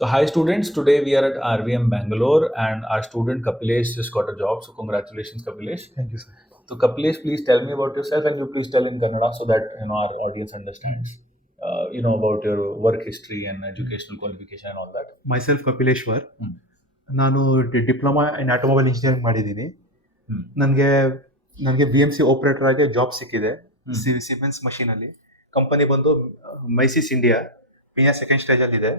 So hi students, today we are at RVM Bangalore and our student Kapilesh just got a job. So congratulations Kapilesh. Thank you, sir. So Kapilesh, please tell me about yourself and you please tell in Kannada so that our audience understands. About your work history and educational qualification and all that. Myself Kapileshwar. Hmm. ನಾನು diploma in automobile engineering ಮಾಡಿದ್ದೀನಿ. Hmm. ನನಗೆ VMC operator ಆಗಿ ಜಾಬ್ ಸಿಕ್ಕಿದೆ Hmm. Simmons machine ಅಲ್ಲಿ. ಕಂಪನಿ ಬಂದು ಮೈಸಿಸ್ ಇಂಡಿಯಾ ಪಿಯ second stage ಅಲ್ಲಿ ಇದೆ.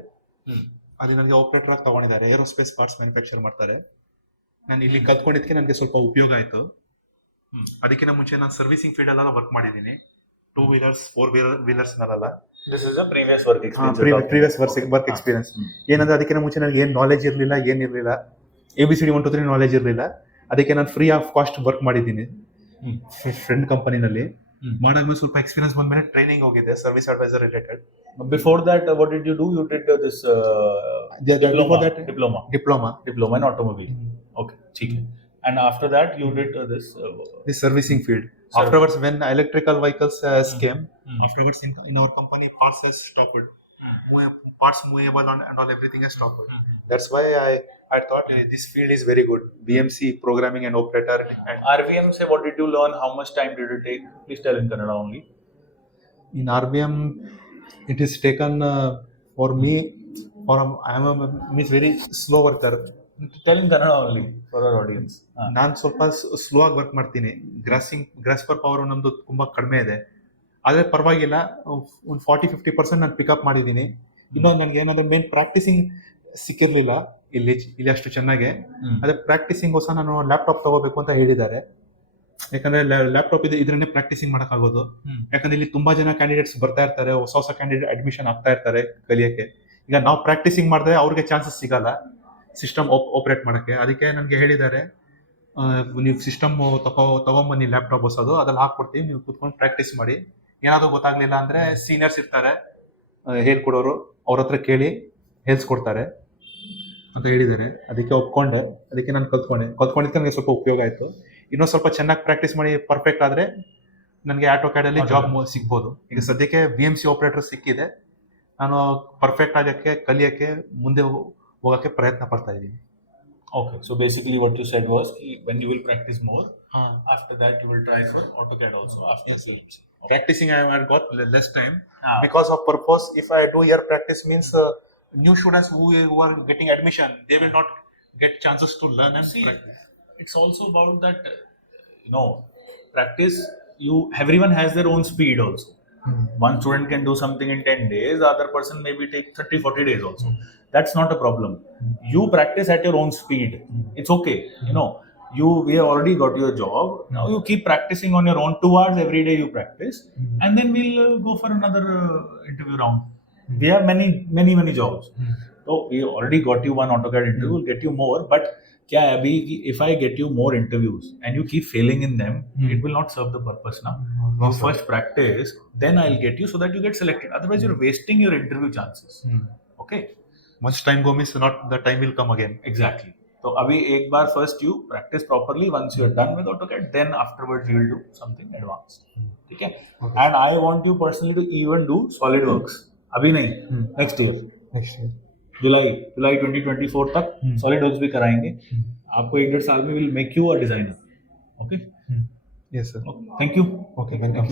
ಅಲ್ಲಿ ನನಗೆ ಆಪರೇಟರ್ ಆಗಿ ತಗೊಂಡಿದ್ದಾರೆ. ಏರೋಸ್ಪೇಸ್ ಪಾರ್ಟ್ಸ್ ಮ್ಯಾನುಫ್ಯಾಕ್ಚರ್ ಮಾಡ್ತಾರೆ. ನಾನು ಇಲ್ಲಿ ಕಲ್ತ್ಕೊಂಡಿದ್ದಕ್ಕೆ ನನಗೆ ಸ್ವಲ್ಪ ಉಪಯೋಗ ಆಯಿತು. ಅದಕ್ಕಿಂತ ಮುಂಚೆ ನಾನು ಸರ್ವಿಸಿಂಗ್ ಫೀಲ್ಡ್ ಅಲ್ಲೆಲ್ಲ ವರ್ಕ್ ಮಾಡಿದ್ದೀನಿ. 2 ವೀಲರ್ಸ್ 4 ವೀಲರ್ಸ್ ನಲ್ಲ. This is a previous work experience. Previous work experience. ಏನಂದ್ರೆ ಅದಕ್ಕಿಂತ ಮುಂಚೆ ನನಗೆ ಏನು ನಾಲೆಜ್ ಇರಲಿಲ್ಲ, ಏನಿರಲಿಲ್ಲ. ABCD 1 2 3 ನಾಲೆಜ್ ಇರಲಿಲ್ಲ. ಅದಕ್ಕೆ ನಾನು ಫ್ರೀ ಆಫ್ ಕಾಸ್ಟ್ ವರ್ಕ್ ಮಾಡಿದ್ದೀನಿ ಫ್ರೆಂಡ್ ಕಂಪನಿನಲ್ಲಿ. ಮಾಡಾದ್ಮೇಲೆ ಸ್ವಲ್ಪ ಎಕ್ಸ್ಪೀರಿಯನ್ಸ್ ಬಂದ್ಮೇಲೆ ಟ್ರೈನಿಂಗ್ ಹೋಗಿದೆ service advisor related. Before that, what did you do? You did this diploma in automobile. Okay, ठीक है. And after that, you did this servicing field. Afterwards, when electrical vehicles came, afterwards in our company parts has stopped. Parts movable and all everything has stopped. That's why I thought this field is very good. VMC programming and operator. And RVM, say what did you learn? How much time did it take? Please tell in Kannada only. In RVM, it is taken for me. I am very slow worker. Tell in Kannada only for our audience. ನಾನು ಸ್ವಲ್ಪ ಸ್ಲೋ ಆಗಿ ವರ್ಕ್ ಮಾಡ್ತೀನಿ. ಗ್ರಾಸ್ಪರ್ ಪವರ್ ನಮ್ದು ತುಂಬಾ ಕಡಿಮೆ ಇದೆ. ಆದರೆ ಪರವಾಗಿಲ್ಲ, ಒಂದು 40-50% ನಾನು ಪಿಕಪ್ ಮಾಡಿದ್ದೀನಿ. ಇನ್ನೊಂದು ನನಗೆ ಏನಂದ್ರೆ ಮೇನ್ ಪ್ರಾಕ್ಟೀಸಿಂಗ್ ಸಿಕ್ಕಿರ್ಲಿಲ್ಲ ಇಲ್ಲಿ ಅಷ್ಟು ಚೆನ್ನಾಗೆ. ಅದೇ ಪ್ರಾಕ್ಟೀಸಿಂಗ್ ಹೊಸ ನಾನು ಲ್ಯಾಪ್ಟಾಪ್ ತಗೋಬೇಕು ಅಂತ ಹೇಳಿದ್ದಾರೆ. ಯಾಕಂದ್ರೆ ಲ್ಯಾಪ್ಟಾಪ್ ಇದ್ರನ್ನೇ ಪ್ರಾಕ್ಟೀಸಿಂಗ್ ಮಾಡೋಕ್ಕಾಗೋದು. ಯಾಕಂದ್ರೆ ಇಲ್ಲಿ ತುಂಬಾ ಜನ ಕ್ಯಾಂಡಿಡೇಟ್ಸ್ ಬರ್ತಾ ಇರ್ತಾರೆ, ಹೊಸ ಕ್ಯಾಂಡಿಡೇಟ್ ಅಡ್ಮಿಷನ್ ಆಗ್ತಾ ಇರ್ತಾರೆ ಕಲಿಯಕ್ಕೆ. ಈಗ ನಾವು ಪ್ರಾಕ್ಟೀಸಿಂಗ್ ಮಾಡಿದ್ರೆ ಅವ್ರಿಗೆ ಚಾನ್ಸಸ್ ಸಿಗಲ್ಲ ಸಿಸ್ಟಮ್ ಆಪರೇಟ್ ಮಾಡೋಕ್ಕೆ. ಅದಕ್ಕೆ ನನಗೆ ಹೇಳಿದ್ದಾರೆ, ನೀವು ಸಿಸ್ಟಮ್ ತಗೊಂಬನ್ನಿ ಲ್ಯಾಪ್ಟಾಪ್ ಹೊಸದು, ಅದ್ರಲ್ಲಿ ಹಾಕ್ಕೊಡ್ತೀವಿ, ನೀವು ಕೂತ್ಕೊಂಡು ಪ್ರಾಕ್ಟೀಸ್ ಮಾಡಿ. ಏನಾದರೂ ಗೊತ್ತಾಗ್ಲಿಲ್ಲ ಅಂದ್ರೆ ಸೀನಿಯರ್ಸ್ ಇರ್ತಾರೆ ಹೇಳ್ಕೊಡೋರು, ಅವ್ರ ಹತ್ರ ಕೇಳಿ ಹೇಳ್ಸ್ಕೊಡ್ತಾರೆ ಅಂತ ಹೇಳಿದ್ದಾರೆ. ಅದಕ್ಕೆ ಒಪ್ಕೊಂಡೆ. ಅದಕ್ಕೆ ನಾನು ಕಲ್ತ್ಕೊಂಡಿದ್ದು ನನಗೆ ಸ್ವಲ್ಪ ಉಪಯೋಗ ಆಯಿತು. ಇನ್ನೊಂದು ಸ್ವಲ್ಪ ಚೆನ್ನಾಗಿ ಪ್ರಾಕ್ಟೀಸ್ ಮಾಡಿ ಪರ್ಫೆಕ್ಟ್ ಆದರೆ ನನಗೆ AutoCAD ಅಲ್ಲಿ ಜಾಬ್ ಸಿಗ್ಬೋದು. ಈಗ ಸದ್ಯಕ್ಕೆ VMC ಆಪರೇಟರ್ ಸಿಕ್ಕಿದೆ. ನಾನು ಪರ್ಫೆಕ್ಟ್ ಆಗೋಕ್ಕೆ ಕಲಿಯೋಕ್ಕೆ ಮುಂದೆ ಹೋಗೋಕ್ಕೆ ಪ್ರಯತ್ನ ಪಡ್ತಾ ಇದ್ದೀನಿ. Okay, so basically what you said was when you will practice more, after that you will try for AutoCAD also after VMC. Okay. Practicing I have got less time because of purpose. If I do year practice means new students who are getting admission, they will not get chances to learn and practice. It's also about that practice. Everyone has their own speed also. One student can do something in 10 days, the other person maybe take 30-40 days also. That's not a problem. You practice at your own speed. It's okay. We have already got your job. Now you keep practicing on your own. 2 hours every day you practice, and then we'll go for another interview round. We have many jobs. So we already got you one AutoCAD interview. We'll get you more. But if I get you more interviews and you keep failing in them, it will not serve the purpose now. You first practice, then I'll get you so that you get selected. Otherwise, you're wasting your interview chances. Okay. Once time go means not the time will come again. Exactly. So abhi ek baar first you practice properly. Once you're done with AutoCAD, then afterwards you will do something advanced. Okay? And I want you personally to even do SolidWorks. Abhi nahi, next year. जुलाई 2024 तक SolidWorks भी कराएंगे आपको. 1.5 साल में will make you a designer. Okay. Yes sir. Thank you. Okay, welcome.